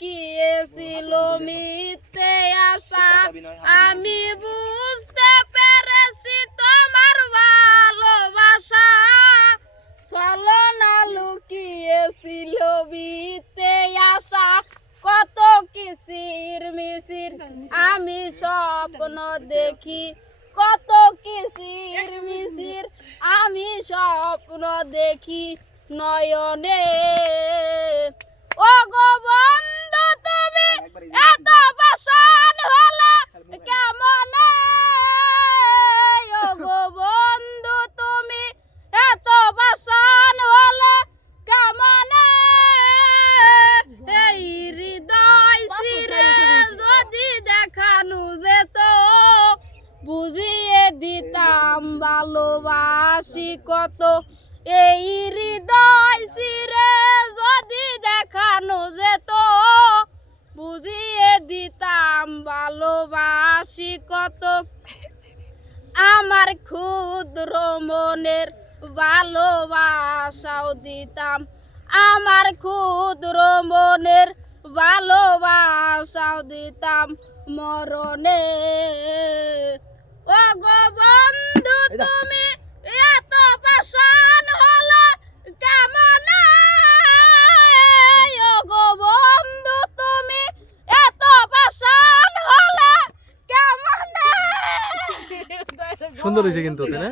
লুকিয়েছিল মিথ্যে আশা আমি বুঝতে পেরেছি তোমার ভালোবাসা ছলনা লুকিয়েছিল মিথ্যে আশা কত কিসির মিসির আমি স্বপ্ন দেখি কত কিসির মিসির আমি স্বপ্ন দেখি নয়নে ও গো বন্ধু তুমি এত বাসন হলে কেমনে ও গো বন্ধু তুমি এত বাসন হলে কেমনে এই হৃদয় ছিঁড়ে যদি দেখানো যেত বুঝিয়ে দিতাম ভালোবাসি কত এই হৃদয় ছিঁড়ে যদি দেখানো যেত বুঝিয়ে দিতাম ভালোবাসি কত আমার ক্ষুদ্র মনের ভালোবাসাও দিতাম আমার ক্ষুদ্র মনের ভালোবাসাও দিতাম মরণে ও গো বন্ধু তুমি এত পাষাণ হলে কেমনে ও গো বন্ধু তুমি এত পাষাণ হলে কেমনে সুন্দর হয়েছে কিন্তু, তাই না?